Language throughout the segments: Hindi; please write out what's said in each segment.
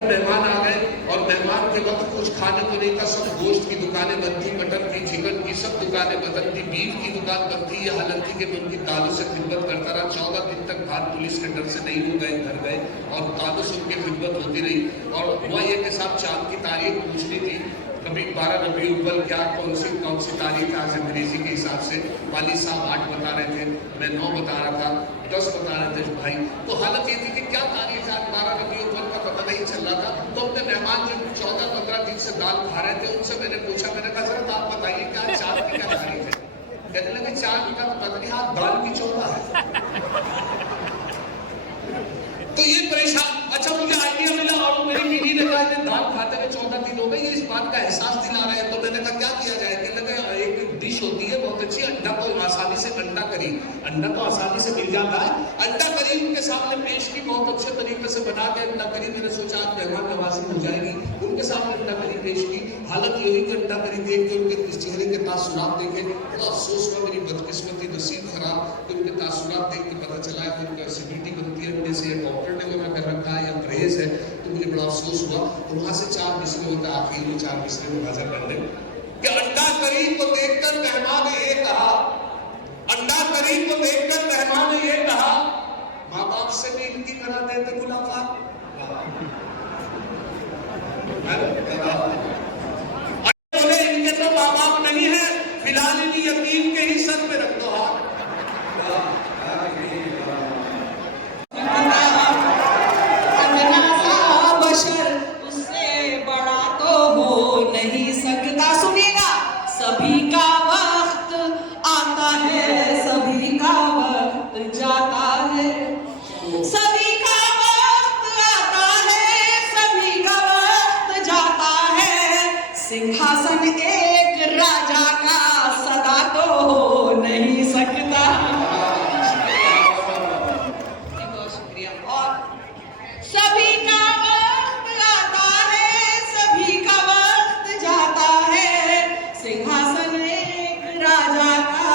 मेहमान आ गए और मेहमान के वक्त कुछ खाने को नहीं था। सब गोश्त की दुकानें बंद थी, मटन की, चिकन की, सब दुकानें बंद थी। बीफ की दुकान बंद थी। ये हालत थी कि मैं उनकी तालों से खिदमत करता रहा। 14 दिन तक बाहर पुलिस के डर से नहीं हो गए, घर गए और तालों से उनकी खिदमत होती रही। और हुआ ये कि साहब चांद की तारीख पूछनी थी, कभी 12 रबी अव्वल क्या कौन सी तारीख है आज अंग्रेजी के हिसाब से। वाली साहब 8 बता रहे थे, मैं 9 बता रहा था, 10 बता रहे थे भाई। तो हालत ये थी कि क्या तारीख है, 12 रबी अव्वल का पता नहीं चल रहा था। तो अपने मेहमान जो 14-15 दिन से दाल खा रहे थे उनसे मैंने पूछा, मैंने कहा सर आप बताइए क्या चांद की क्या तारीख है। कहने लगे चांद का पता नहीं, आप दाल की 14 है। तो ये परेशान, अच्छा मुझे आइडिया मिला और मेरी बीवी ने कहा दाल खाते हुए 14 दिन हो गए, ये इस बात का एहसास दिला रहे हैं। तो मैंने कहा क्या किया जाए। कहने लगे एक डिश होती है बहुत अच्छी, अंडा को आसानी से, अंडा करी, अंडा तो आसानी से मिल जाता है, अंडा करी उनके सामने पेश की, बहुत अच्छे तरीके से बना के अंडा करी। मैंने सोचा आज मेहमान नवाजी हो जाएगी, उनके सामने अंडा करी पेश की। हालत ये हुई कि अंडा करी देख के उनके चेहरे के तासुरात देखे, बड़ा अफसोस हुआ, मेरी बदकिस्मती, नसीब खराब कि उनके तासुरात देख के पता चला है उनकी एसिडिटी बनती है अंडे से, डॉक्टर ने मना कर रखा है या परहेज है। तो मुझे बड़ा अफसोस हुआ। तो वहां से 4 मिसरे होता है, आखिर में 4 मिसरे में हाजिर कर दे कि अंडा करी को देखकर मेहमान ने ये कहा, अंडा करी को देखकर मेहमान ने ये कहा, माँ बाप से भी इनकी करा देते मुलाकात। बोले इनके तो माँ बाप नहीं है, फिलहाल इन्हीं यतीम के ही सर पे रख दो हाथ। नहीं सकता, सुनिएगा, सभी का वक्त आता है, सभी का वक्त जाता है, सभी का वक्त आता है, सभी का वक्त जाता है। सिंहासन एक राजा का सदा तो हो नहीं सकता। बहुत शुक्रिया। और सभी का वक्त आता है, सभी का सिंहासन एक राजा का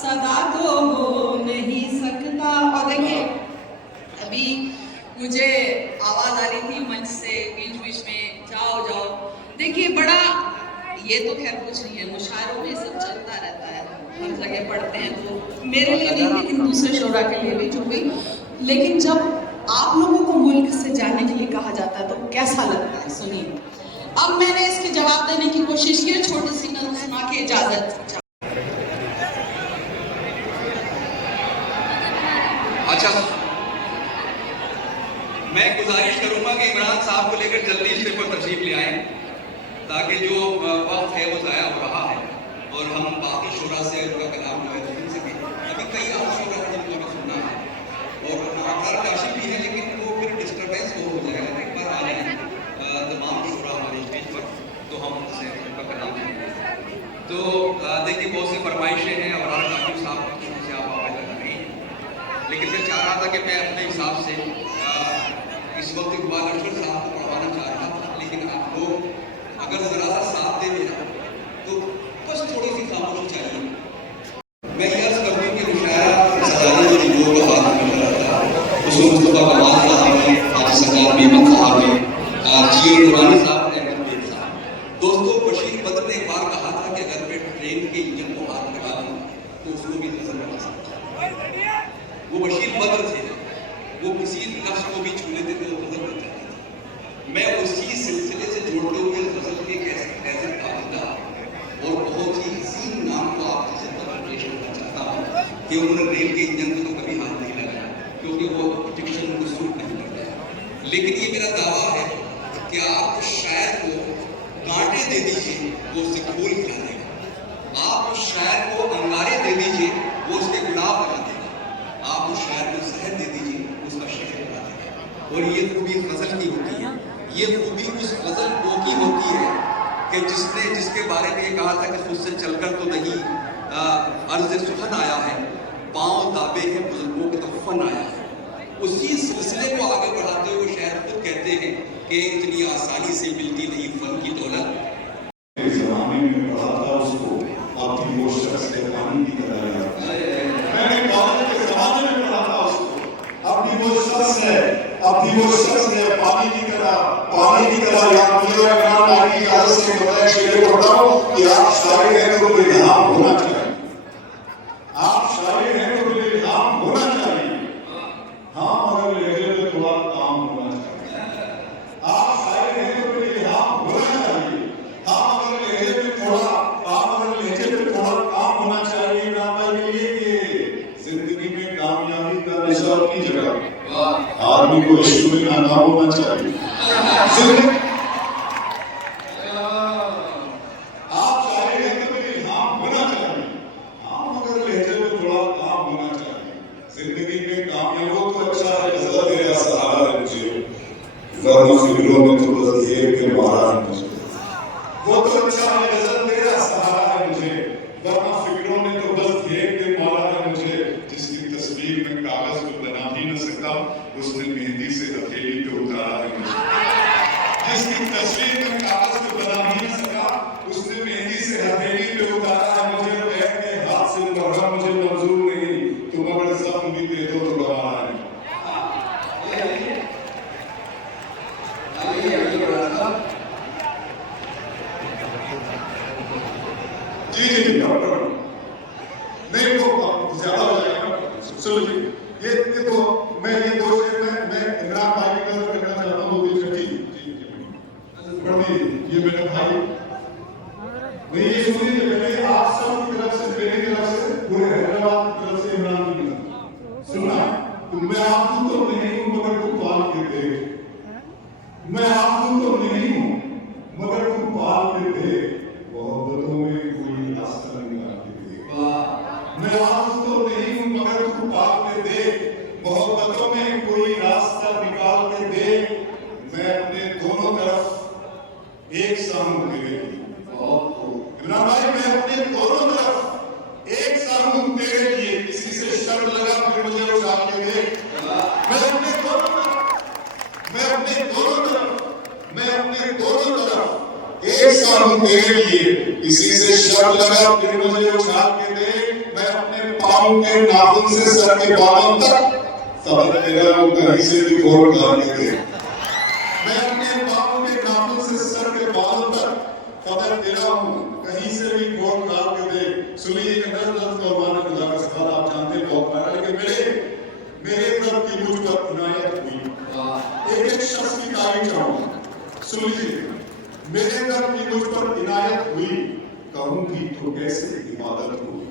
सदा तो हो नहीं सकता। और देखिए अभी मुझे आवाज आ रही थी मंच से बीच बीच में, जाओ जाओ। देखिए बड़ा, ये तो खैर कुछ नहीं है, मुशायरों में सब चलता रहता है, हम जगह पढ़ते हैं, तो मेरे लिए नहीं लेकिन दूसरे शोरा के लिए भी चुप गई। लेकिन जब आप लोगों को मुल्क से जाने के लिए कहा जाता है तो कैसा लगता है, सुनिए। अब मैंने इसके जवाब देने की कोशिश की, छोटी सी नज़म सुना के इजाजत। अच्छा, मैं गुजारिश करूंगा कि इमरान साहब को लेकर जल्दी स्टेज पर तशरीफ ले आए, ताकि जो वक्त है वो ज़ाया हो रहा है और हम बाकी शोरा से उनका कलाम जो है सुन सकें। अभी कई और शोरा है जिनको सुनना है और घर काशिफ भी है, लेकिन वो फिर डिस्टर्बेंस हो जाएगा। एक बार आ जाए तमाम शोरा हमारे स्टेज पर तो हम उनसे उनका कलाम करेंगे। तो देखिए बहुत सी फरमाइशें हैं और काशिफ साहब से आप आवाज़ लगा रही हैं, लेकिन मैं चाह रहा था कि मैं अपने हिसाब से इस वक्त इकबाल अशरफ साहब को पढ़वाना चाह रहा था, लेकिन आप लोग अगर जरा सा साथ दे देना तो बस थोड़ी सी खामोशी चाहिए। मैं ये अर्ज करूँ कि मुशायरा सजाने की जो बात कर रहा था उसमें मुस्तफा कमाल साहब ने, हाजी सरदार मेमन साहब ने, जियो नुरानी साहब ने, अहमद साहब। दोस्तों बशीर बद्र ने एक बार कहा था कि अगर मैं ट्रेन के इंजन को हाथ लगा दूँ तो उसको भी नजर लगा सकता है। वो बशीर बद्र थे, वो किसी नफ्स को भी छू लेते थे, वो नजर लग जाती थी। मैं उसी सिलसिले से जोड़ते हुए गजल के कैसे पाबंदा और बहुत ही हसीन नाम को आपकी खिदमत में पेश करना चाहता हूँ कि उन्होंने रेल के इंजन को तो कभी हाथ नहीं लगाया क्योंकि वो डिक्शन उनको सूट नहीं करता। लेकिन ये मेरा दावा है कि आप शायर को कांटे दे दीजिए वो उससे फूल खिला देगा, आप उस शायर को अंगारे दे दीजिए वो उसके गुलाब बना देगा, आप उस शायर को जहर दे दीजिए उसका शहर बना देगा। और ये खूबी गजल की होती है, ये खूबी उस गजल को की होती है कि जिसके बारे में ये कहा था कि खुद से चलकर तो नहीं अर्ज़ सुखन आया है, पाँव दाबे हैं बुजुर्गों के तो फन आया है। उसी सिलसिले को आगे बढ़ाते हुए शायर खुद कहते हैं कि इतनी आसानी से मिलती नहीं फन की दौलत। जमाने में पढ़ा था उसको, अपनी वो शख्स के पानी की तरह। मैंने कॉलेज के जमाने में पढ़ा था उसको, अपनी वो शख्स है, अपनी वो शख्स है पानी की तरह। पानी की तरह याद किया। इमरान भाई की इजाजत से बताया शेर को बताओ कि आप शायर हैं तो बेलहाम होना चाहिए, आप शायर हैं तो बेलहाम होना चाहिए। हाँ मगर लहजे में थोड़ा काम होना चाहिए। आप शायर हैं तो बेलहाम होना चाहिए। हाँ मगर लहजे में थोड़ा काम होना चाहिए। इमरान भाई के लिए कि जिंदगी में कामयाबी का नशा अपनी जगह, आदमी को इश्क में नाकाम होना चाहिए। आप शायर हैं तो बेलहाम होना चाहिए। हाँ मगर लहजे में थोड़ा काम होना चाहिए। जिंदगी में कामयाब हो तो अच्छा है, गजल तेरा सहारा है मुझे, वरना फिक्रों में तो बस घेर के मारा है मुझे। वो तो अच्छा है, गजल तेरा सहारा है मुझे, वरना फिक्रों ने तो बस घेर के मारा है मुझे। जिसकी तस्वीर में कागज को बना ही न सका, उसने मेहंदी से हथेली पे उतारा है मुझे। जिसकी तस्वीर में कागज को बना ही न सका, उसने मेहंदी से हथेली पे उतारा है मुझे। बैठ के हाथ से मरना मुझे मंजूर नहीं, तुम अगर जख्म भी दे दो तो गवारा है। जी जी जी नहीं वो ज्यादा हो जाएगा। चलो ये तो मैं ये दो शेर मैं इमरान भाई की तरफ करना चाहता हूँ। ये मेरे भाई नहीं ये सुनिए, पहले आप सब की तरफ से, मेरी तरफ से, पूरे हैदराबाद की तरफ से इमरान की तरफ सुनना। मैं आप तो नहीं हूँ मगर तुम पाल के देख, मैं आप तो नहीं हूँ मगर तुम पाल के देख, मोहब्बतों में कोई रास्ता निकाल के देख। मैं आप तो नहीं हूँ मगर तुम पाल के देख, मोहब्बतों में कोई रास्ता निकाल के देख। मैं अपने दोनों तरफ एक सा हूँ तेरे लिए। इमरान भाई मैं अपने दोनों तरफ एक सा हूँ तेरे लिए, किसी से शर्म लगा फिर मुझे उछाल के देख। मैं अपने दोनों तरफ, मैं अपने दोनों तरफ, मैं अपने दोनों तरफ एक सा हूँ तेरे लिए, किसी से शर्म लगा फिर मुझे उछाल के देख। मैं अपने पाँव के नाखून से सर के बालों तक सब तेरा हूँ कहीं से भी घोर डाल के देख। मैं अपने पाँव के नाखून से सर के बालों तक फकर तेरा हूँ कहीं से भी घोर डाल के देख। सुनिए कि नजर कुर्बान खुदा का सवाल आप जानते हैं बहुत प्यारा, लेकिन मेरे रब की मुझ पर इनायत हुई। एक शख्स की तारीफ चाहूँ, सुन लीजिए। मेरे रब की मुझ पर इनायत हुई, कहूँगी तो कैसे इबादत हुई।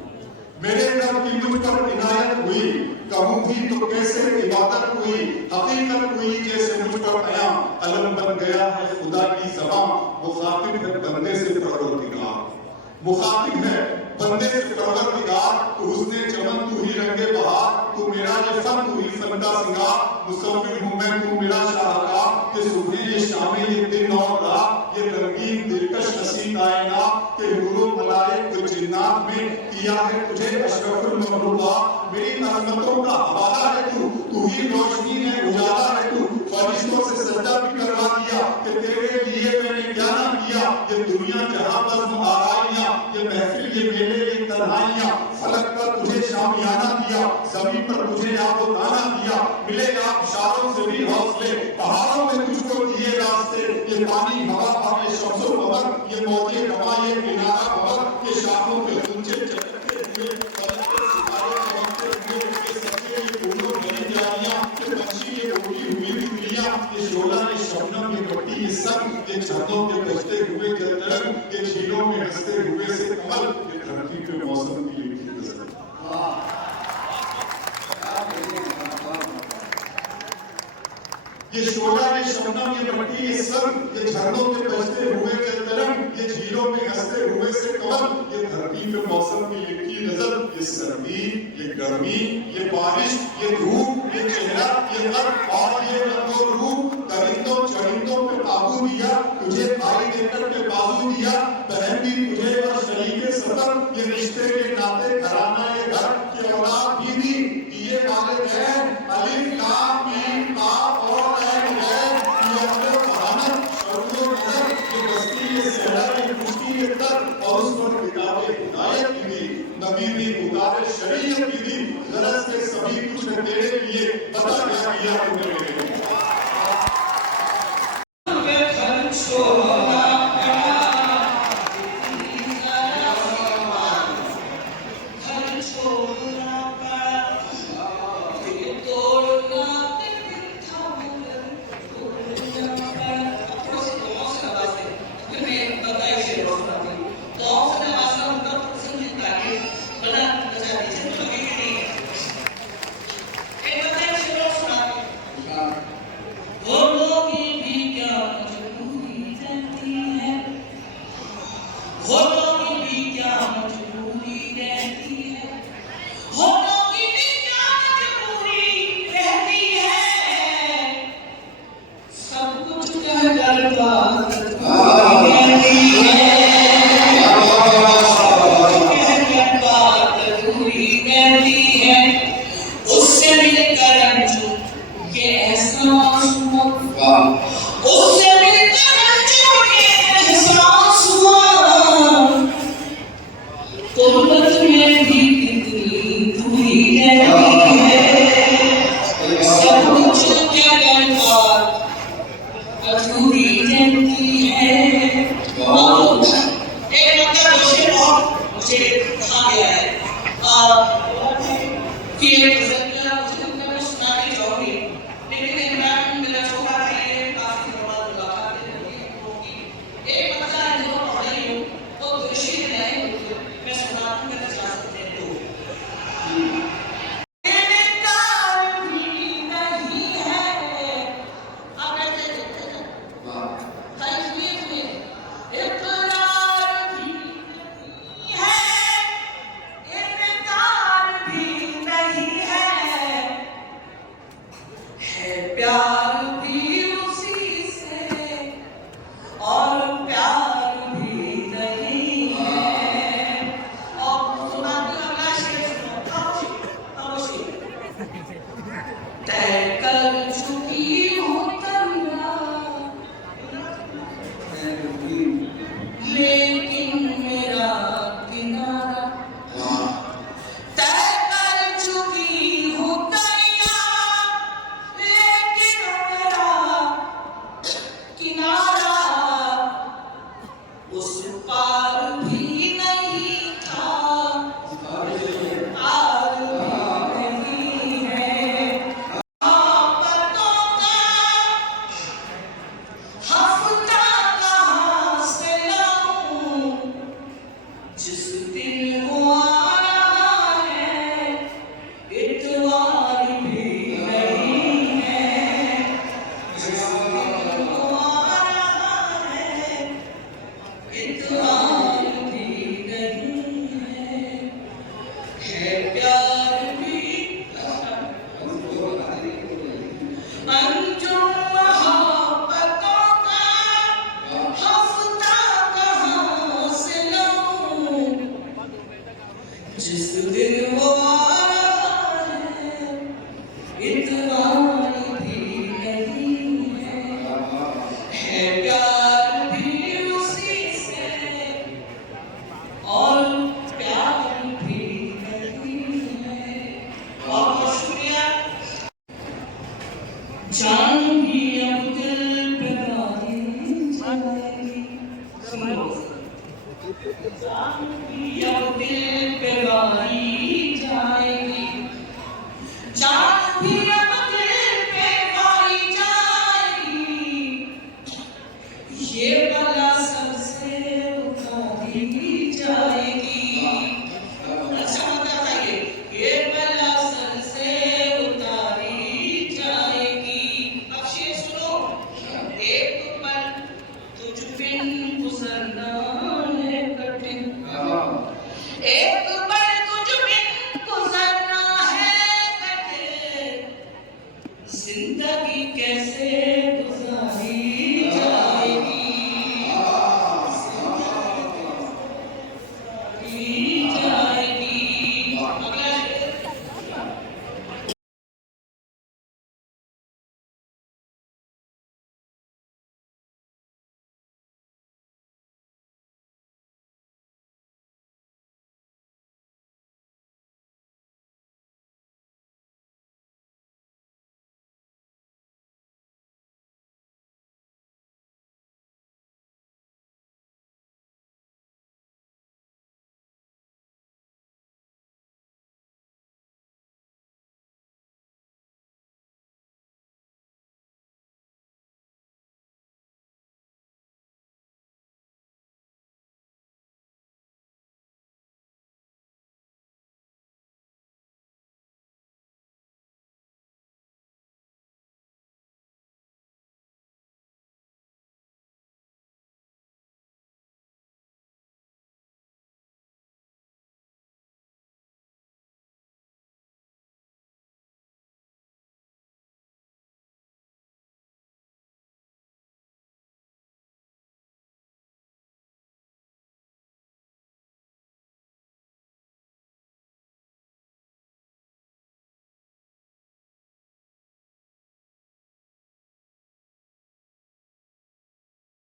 मेरे रब की मुझ पर इनायत हुई, कहूँगी तो कैसे इबादत हुई। हकीकत हुई जैसे मुझ पर आया, अलम बन गया है खुदा की ज़बान। मुखातिब है बंदे से परवरदिगार, मुखातिब है बंदे से परवरदिगार। तू हुस्ने चमन तू ही रंगे बहार, तू मेरा ये फन तू ही फन का सिंगार। मुसव्विर हूँ मैं तू मेरा शाहकार, के सुबह ये शामें ये दिन और रात, ये रंगीन दिलकश हसी कायनात के नूरो मलाइक को जिन्नात में किया है तुझे अशरफुल मखलूकात। मेरी अज़मतों का हवाला है तू, तू ही रोशनी है उजाला है तू। फरिश्तों से सजदा भी करवा दिया कि तेरे लिए मैंने क्या ना किया। ये दुनिया जहां पर आराइयां, ये महफिल ये मेले ये तन्हाइयां। फलक पर तुझे शामियाना दिया, ज़मीन पर तुझे आबो दाना दिया। मिले आप इशारों से भी हौसले, पहाड़ों में तुझको दिए रास्ते। ये पानी हवा और ये शम्सो कमर, ये मौजे हवा ये किनारा कमर, ये शामों पे ऊंचे चढ़ते हुए फलक सितारे चमकते हुए, ये सच्चे ये फूलों भरी जालियां, ये पंछी ये उड़ी हुई तितलियां, ये शोला ये शबनम ये पट्टी ये संग, ये झरनों के बजते हुए जलतरंग, ये झीलों में हंसते हुए से कमल, ये धरती पे मौसम की लिखी गजल। ये शोला ये शबनम ये पट्टी ये संग, ये झरनों के बजते हुए जलतरंग, ये झीलों में हंसते हुए से कमल, ये धरती पे मौसम की लिखी नजर। ये सर्दी ये गर्मी ये बारिश ये धूप ये चेहरा ये रंग और ये रंगो रूप। दरिंदों चरिंदों पे काबू दिया, तुझे भाई देकर के बाजू दिया। बहन भी तुझे और शरीके सफर, ये रिश्ते के नाते घराना ये घर की औलाद भी दी। ये वालिदैन अलिफ लाम मीम काफ और ऐन गैर, ये अपने फहानत शर्तों नजर, ये बस्ती ये सहरा ये खुशकी ये तर। और उस पर किताबे हिदायत की दी, नबी भी उतारे शरीयत की दी। गरज के सभी कुछ तेरे लिए, बता क्या किया तुमने मेरे लिए। छोड़ना पड़ा, घर छोड़ना पड़ा, दिल तोड़ना था मगर तोड़ना पड़ा। थोड़ा सा गाँव से आवाज है, फिर मैं बताई शेर सुनाती हूँ। गाँव से आवाज का उनका पसंद ताकि बना बजा दीजिए तो लगे कि नहीं। एक बताई शेर सुनाती हूँ। होठों की भी क्या मजबूरी रहती है, होठों की भी क्या मजबूरी रहती है, होठों की भी क्या मजबूरी रहती है, सब कुछ कहकर बात रहती है, कहकर बात अधूरी रहती है, उससे मिलकर अंजू के एहसास हुआ, उससे मिलकर अंजू के एहसास हुआ, गुर्बत में भी कितनी दूरी रहती है, सब कुछ कहकर बात अधूरी रहती है। और एक मतलब शेर और मुझे कहा गया है कि एक गजल मुझे मैं सुनानी चाहूंगी, लेकिन इमरान मेरा छोटा भाई है, काफी दिनों बाद मुलाकात होगी। एक बच्चा है जो पढ़ रही हूँ तो दृष्टि नहीं होती, मैं सुनाती मेरा इजाजत दे दो। इनकार भी नहीं है, अब ऐसे देखते हैं तकलीफ में इकरार भी नहीं है, इनकार भी नहीं है प्यार भी उसी से और प्यार भी नहीं है। और सुनाती हूँ अगला शेर सुनो, खामोशी तय कर चुकी हूँ तन्हा, लेकिन मेरा किनारा, तय कर चुकी हूँ तन्हा, लेकिन मेरा किनारा उस पार भी नहीं था, पार भी नहीं है। मोहब्बतों का हफ्ता कहाँ से लाऊं, जिस दिन वो आ रहा है इतवार भी नहीं है, जिस दिन वो आ रहा है इतवार भी नहीं है प्यार भी अंजुम मोहब्बतों का हफ्ता कहाँ से लाऊं, जिस दिन वो आ रहा है इतवार भी नहीं है प्यार भी उसी से और प्यार भी नहीं है। और शुक्रिया। जान भी अब दिल पे गाली जाएगी, जान भी अब दिल पे गाली जाएगी, जान भी अब दिल पे गाली जाएगी, ये बला